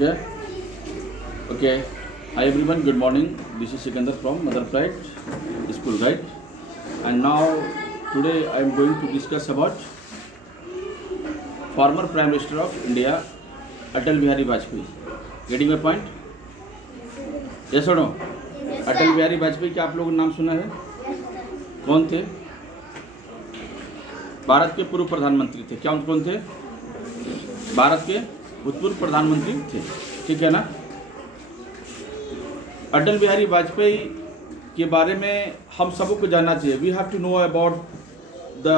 ठीक है, okay. Hi everyone, good morning. This is Sikandar from Mother Pride School Guide, and now today I am going to discuss about former Prime Minister of India, Atal Bihari Vajpayee. Getting my point? Yes or no? अटल बिहारी वाजपेयी क्या आप लोगों ने नाम सुना है? कौन थे? भारत के पूर्व प्रधानमंत्री थे. क्या कौन थे? भारत के भूतपूर्व प्रधानमंत्री थे. ठीक है ना? अटल बिहारी वाजपेयी के बारे में हम सबको को जानना चाहिए. We have to know about the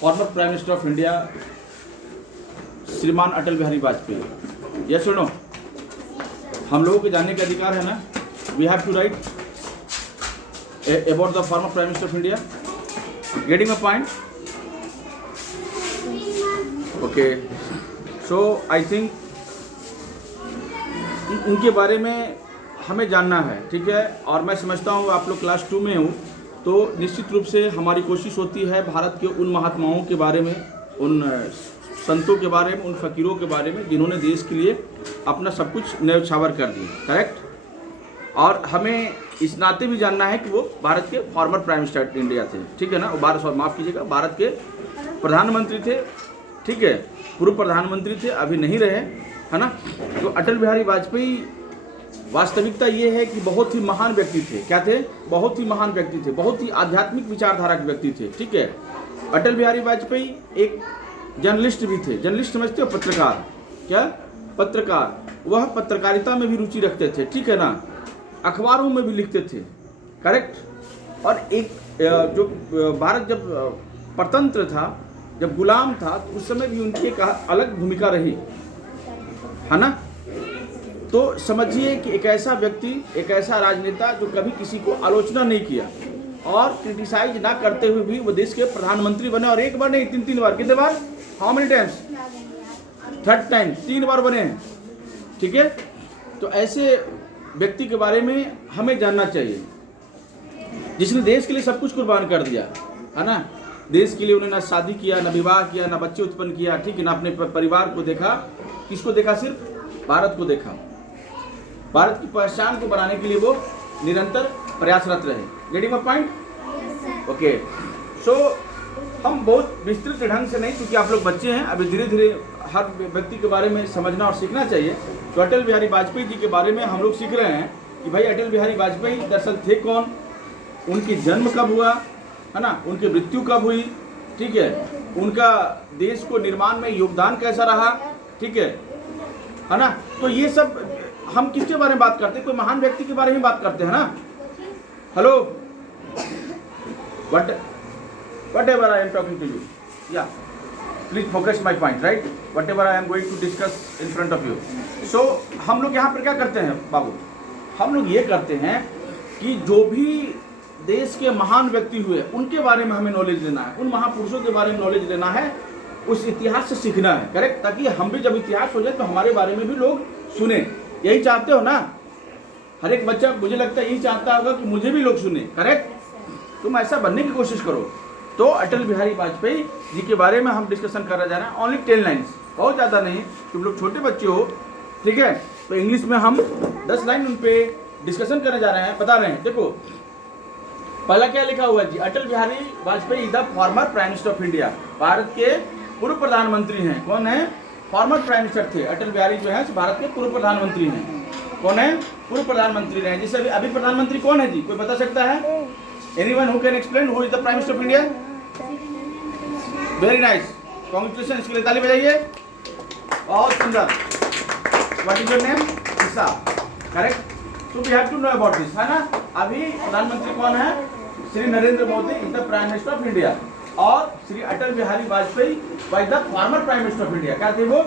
former prime minister of India श्रीमान अटल बिहारी वाजपेयी. यस और नो? हम लोगों को जानने का अधिकार है ना? We have to write about the former prime minister of India. Getting a point? Okay, so I think उनके बारे में हमें जानना है. ठीक है, और मैं समझता हूँ आप लोग क्लास 2 में हूँ, तो निश्चित रूप से हमारी कोशिश होती है भारत के उन महात्माओं के बारे में, उन संतों के बारे में, उन फकीरों के बारे में जिन्होंने देश के लिए अपना सब कुछ न्यौछावर कर दिया. करेक्ट? और हमें इस नाते भी जानना है कि वो भारत के फॉर्मर प्राइम मिनिस्टर इंडिया थे. ठीक है ना? वो माफ़ कीजिएगा, भारत के प्रधानमंत्री थे. ठीक है, पूर्व प्रधानमंत्री थे, अभी नहीं रहे, है ना? तो अटल बिहारी वाजपेयी वास्तविकता ये है कि बहुत ही महान व्यक्ति थे. क्या थे? बहुत ही महान व्यक्ति थे, बहुत ही आध्यात्मिक विचारधारा के व्यक्ति थे. ठीक है, अटल बिहारी वाजपेयी एक जर्नलिस्ट भी थे. जर्नलिस्ट समझते हो? पत्रकार. क्या? पत्रकार. वह पत्रकारिता में भी रुचि रखते थे. ठीक है ना? अखबारों में भी लिखते थे. करेक्ट? और एक जो भारत जब परतंत्र था, जब गुलाम था, उस समय भी उनकी एक अलग भूमिका रही, है ना? तो समझिए कि एक ऐसा व्यक्ति, एक ऐसा राजनेता जो कभी किसी को आलोचना नहीं किया और क्रिटिसाइज ना करते हुए भी वो देश के प्रधानमंत्री बने. और एक बार नहीं, 3 बार. कितने बार? How many times? 3rd time. 3 बार बने हैं. ठीक है, तो ऐसे व्यक्ति के बारे में हमें जानना चाहिए जिसने देश के लिए सब कुछ कुर्बान कर दिया, है ना? देश के लिए उन्होंने ना शादी किया, ना विवाह किया, ना बच्चे उत्पन्न किया. ठीक है ना? अपने परिवार को देखा. किसको देखा? सिर्फ भारत को देखा. भारत की पहचान को बनाने के लिए वो निरंतर प्रयासरत रहे. Getting my point? ओके, सो हम बहुत विस्तृत ढंग से नहीं, क्योंकि आप लोग बच्चे हैं, अभी धीरे धीरे हर व्यक्ति के बारे में समझना और सीखना चाहिए. तो अटल बिहारी वाजपेयी जी के बारे में हम लोग सीख रहे हैं कि भाई अटल बिहारी वाजपेयी दरअसल थे कौन, उनकी जन्म कब हुआ, है ना? उनकी मृत्यु कब हुई. ठीक है, उनका देश को निर्माण में योगदान कैसा रहा. ठीक है ना? तो ये सब हम किसके बारे में बात करते हैं? कोई महान व्यक्ति के बारे में बात करते हैं ना? Hello, whatever I am talking to you, या please focus my point, right? Whatever I am going to discuss in front of you. So हम लोग यहाँ पर क्या करते हैं बाबू? हम लोग ये करते हैं कि जो भी देश के महान व्यक्ति हुए उनके बारे में हमें नॉलेज लेना है, उन महापुरुषों के बारे में नॉलेज लेना है, उस इतिहास से सीखना है. करेक्ट? ताकि हम भी जब इतिहास हो जाए तो हमारे बारे में भी लोग सुने. यही चाहते हो ना? हर एक बच्चा, मुझे लगता है, यही चाहता होगा कि मुझे भी लोग सुने. करेक्ट? तुम ऐसा बनने की कोशिश करो. तो अटल बिहारी वाजपेयी जी के बारे में हम डिस्कशन करना जा रहे हैं. ओनली 10 लाइन्स, बहुत ज़्यादा नहीं. तुम लोग छोटे बच्चे हो, ठीक है? तो इंग्लिश में हम 10 लाइन उन पे डिस्कशन करने जा रहे हैं, बता रहे हैं. देखो, पहला क्या लिखा हुआ है जी? Atal Bihari Vajpayee is the former prime minister of India. Bharat के पूर्व प्रधानमंत्री हैं. कौन है? फॉर्मर प्राइम मिनिस्टर थे. अटल बिहारी जो है भारत के पूर्व प्रधानमंत्री हैं. कौन है? पूर्व प्रधानमंत्री रहे. जैसे अभी प्रधानमंत्री कौन है जी? कोई बता सकता है? Anyone who can explain who is the prime minister of India? Very nice, congratulation. इसके लिए ताली बजाइए. बहुत सुंदर. What is your name? Isa. Correct? तो we have to know about this, है ना? अभी प्रधानमंत्री कौन है? Shri Narendra Modi is the prime minister of India. और Shri Atal Bihari Vajpayee was the former prime minister of India. क्या थे वो?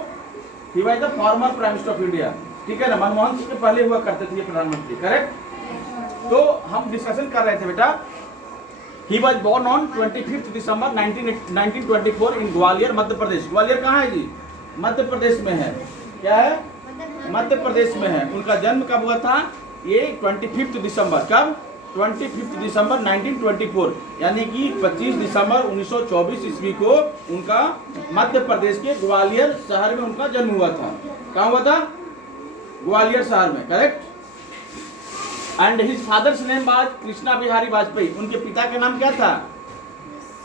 He was the former prime minister of India. ठीक है ना? मनमोहन सिंह के पहले हुआ करते थे ये प्रधानमंत्री. करेक्ट? तो हम डिस्कशन कर रहे थे बेटा. He was born on 25 December 1924 in Gwalior, Madhya Pradesh. Gwalior कहाँ है जी? मध्य प्रदेश में है. क्या है? मध्य प्रदेश में है. उनका जन्म कब हुआ था? ये 25 दिसंबर. कब? 25 दिसंबर 1924, यानी कि 25 दिसंबर 1924 ईस्वी को उनका मध्य प्रदेश के ग्वालियर शहर में उनका जन्म हुआ था. कहाँ हुआ था? ग्वालियर शहर में, correct. And his father's name was Krishna Bihari Vajpayee. उनके पिता का नाम क्या था?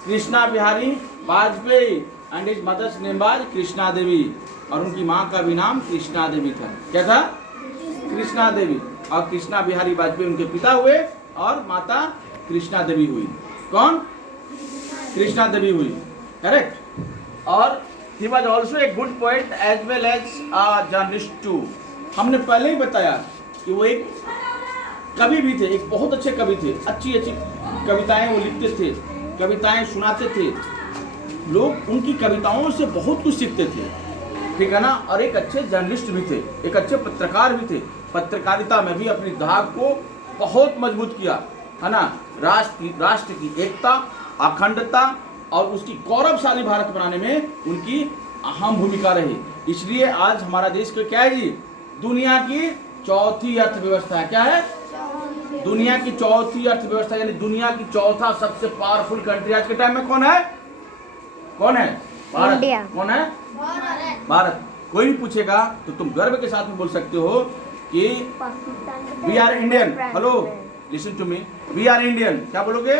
Krishna Bihari Vajpayee. And his mother's name was Krishna Devi. और उनकी माँ का भी नाम कृष्णा देवी था। क्या था? कृष्णा देवी। और कृष्णा बिहारी वाजपेयी उनके पिता हुए और माता कृष्णा देवी हुई। कौन? कृष्णा देवी हुई, करेक्ट। और he was also a good poet as well as a journalist too. हमने पहले ही बताया कि वो एक कवि भी थे, एक बहुत अच्छे कवि थे। अच्छी अच्छी कविताएं वो लिखते थे, कविताएं सुनाते थे, लोग उनकी कविताओं से बहुत कुछ सीखते थे, ठीक है ना। और एक अच्छे जर्नलिस्ट भी थे, एक अच्छे पत्रकार भी थे। पत्रकारिता में भी अपनी धाग को बहुत मजबूत किया, है ना। राष्ट्र की एकता, अखंडता और उसकी गौरवशाली भारत बनाने में उनकी अहम भूमिका रही। इसलिए आज हमारा देश का क्या है जी? दुनिया की चौथी अर्थव्यवस्था है। क्या है? दुनिया की चौथी अर्थव्यवस्था, यानी दुनिया की चौथा सबसे पावरफुल कंट्री आज के टाइम में कौन है? कौन है? भारत। इंडिया। कौन है? भारत। कोई भी पूछेगा तो तुम गर्व के साथ में बोल सकते हो कि we are Indian. Hello, listen to me, we are Indian. क्या बोलोगे?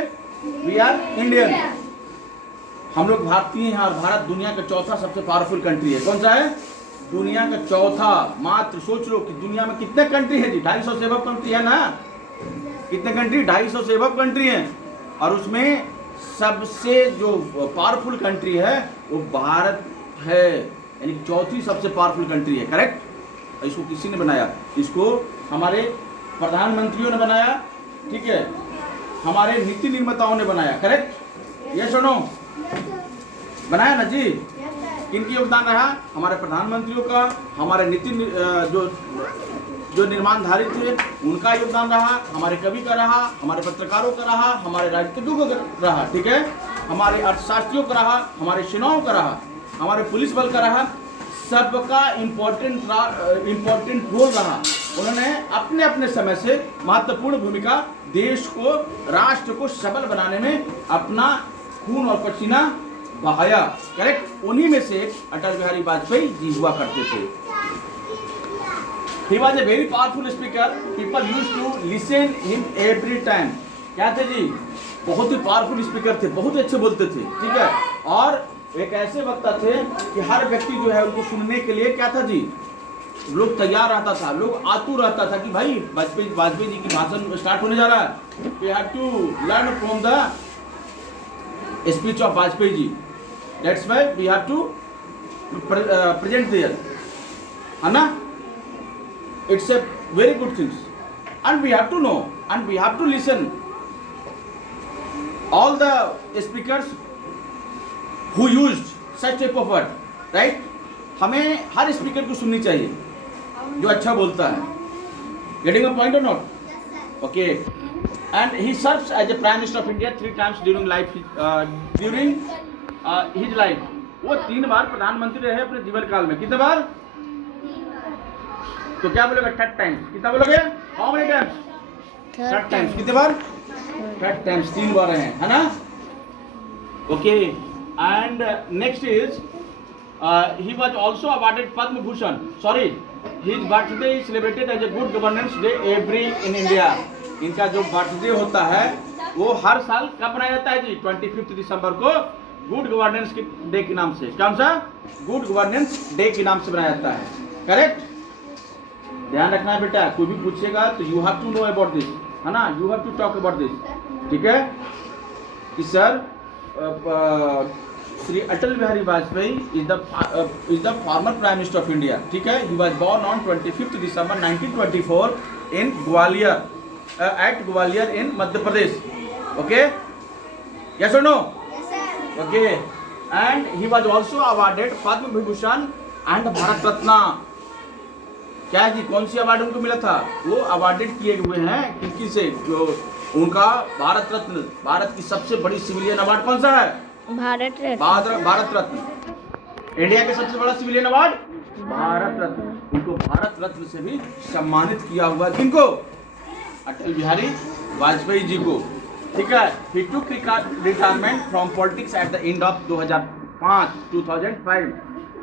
We are Indian. हम लोग भारतीय हैं और भारत दुनिया का चौथा सबसे पावरफुल कंट्री है। कौन सा है? दुनिया का चौथा। मात्र सोच लो कि दुनिया में कितने कंट्री है जी? 250 से अबव कंट्री है ना। कितने कंट्री? 250 से अबव कंट्री है। और उसमें सबसे जो पावरफुल कंट्री है वो भारत है, यानी चौथी सबसे पावरफुल कंट्री है, करेक्ट। इसको किसी ने बनाया? इसको हमारे प्रधानमंत्रियों ने बनाया, ठीक है, हमारे नीति निर्माताओं ने बनाया, करेक्ट। ये सुनो, बनाया ना जी। किनकी योगदान रहा? हमारे प्रधानमंत्रियों का, हमारे नीति जो निर्माणधारी थे उनका योगदान रहा, हमारे कवि का रहा, हमारे पत्रकारों का रहा, हमारे राजनीतिज्ञों का रहा, ठीक है, हमारे अर्थशास्त्रियों का रहा, हमारे सेनाओं का रहा, हमारे पुलिस बल का रहा। सबका इम्पोर्टेंट रोल रहा। उन्होंने अपने अपने समय से महत्वपूर्ण भूमिका देश को, राष्ट्र को सबल बनाने में अपना खून और पसीना बहाया, करेक्ट। उन्हीं में से अटल बिहारी वाजपेयी जी हुआ करते थे। He was a very powerful speaker. People used to listen him every time. क्या थे जी? बहुत ही पावरफुल स्पीकर थे, बहुत अच्छे बोलते थे, ठीक है। और एक ऐसे वक्ता थे कि हर व्यक्ति जो है उनको सुनने के लिए क्या था जी? लोग तैयार रहता था, लोग आतुर रहता था कि भाई वाजपेयी जी की भाषण स्टार्ट होने जा रहा है। We have to learn from the speech of Vajpayee ji. That's why we have to present there, है ना। It's a very good thing, and we have to know, and we have to listen. All the speakers who used such type of word, right? हमें हर speaker को सुननी चाहिए जो अच्छा बोलता है। Getting a point or not? Okay. And he serves as a Prime Minister of India 3 times during his life. वो 3 बार प्रधानमंत्री रहे अपने जीवन काल में। कितने बार? तो क्या बोलोगे? 3 टाइम्स। कितना बोलोगे? How many times? 3 टाइम्स। कितने बार? 3 टाइम्स, 3 बार हैं, है ना। Okay. And next is he was also awarded Padma Bhushan. Sorry, his birthday is celebrated as a good governance day every in India. इनका जो बर्थडे होता है वो हर साल कब मनाया जाता है जी? 25 दिसंबर को गुड गवर्नेंस के डे के नाम से। कौन सा? गुड गवर्नेंस डे के नाम से बनाया जाता है, करेक्ट। ध्यान रखना है बेटा, कोई भी पूछेगा तो you have to know about this, है ना। You have to talk about this, ठीक है। कि sir Shri Atal Bihari Vajpayee is the former prime minister of India, ठीक है। He was born on 25 December 1924 in Gwalior, at Gwalior in Madhya Pradesh. Okay, yes और no? Okay. And he was also awarded Padma Vibhushan and Bharat Ratna. क्या जी? कौन सी award उनको मिला था? वो अवार्डेड किए हुए हैं किसकी से? जो उनका भारत रत्न, भारत की सबसे बड़ी सिविलियन अवार्ड कौन सा है? भारत रत्न। इंडिया के सबसे बड़ा सिविलियन अवार्ड भारत रत्न। उनको भारत रत्न से भी सम्मानित किया हुआ। किनको? अटल बिहारी वाजपेयी जी को, ठीक है। He took retirement from politics at the end of 2005.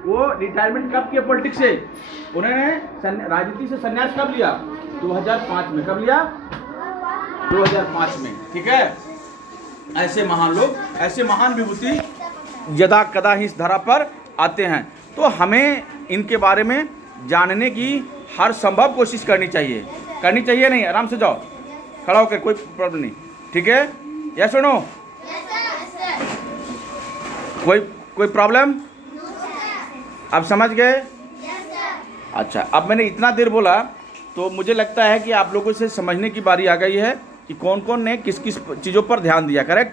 वो रिटायरमेंट कब किया पॉलिटिक्स से? उन्होंने राजनीति से संन्यास कब लिया? 2005 में। कब लिया? 2005 में। ठीक है, ऐसे महान लोग, ऐसे महान विभूति यदा कदा ही इस धरा पर आते हैं। तो हमें इनके बारे में जानने की हर संभव कोशिश करनी चाहिए। करनी चाहिए नहीं? आराम से जाओ, खड़ा होकर, कोई प्रॉब्लम नहीं। ठीक है, या सुनो, कोई प्रॉब्लम? आप समझ गए? अच्छा, अब मैंने इतना देर बोला तो मुझे लगता है कि आप लोगों से समझने की बारी आ गई है कि कौन कौन ने किस किस चीज़ों पर ध्यान दिया। करेक्ट?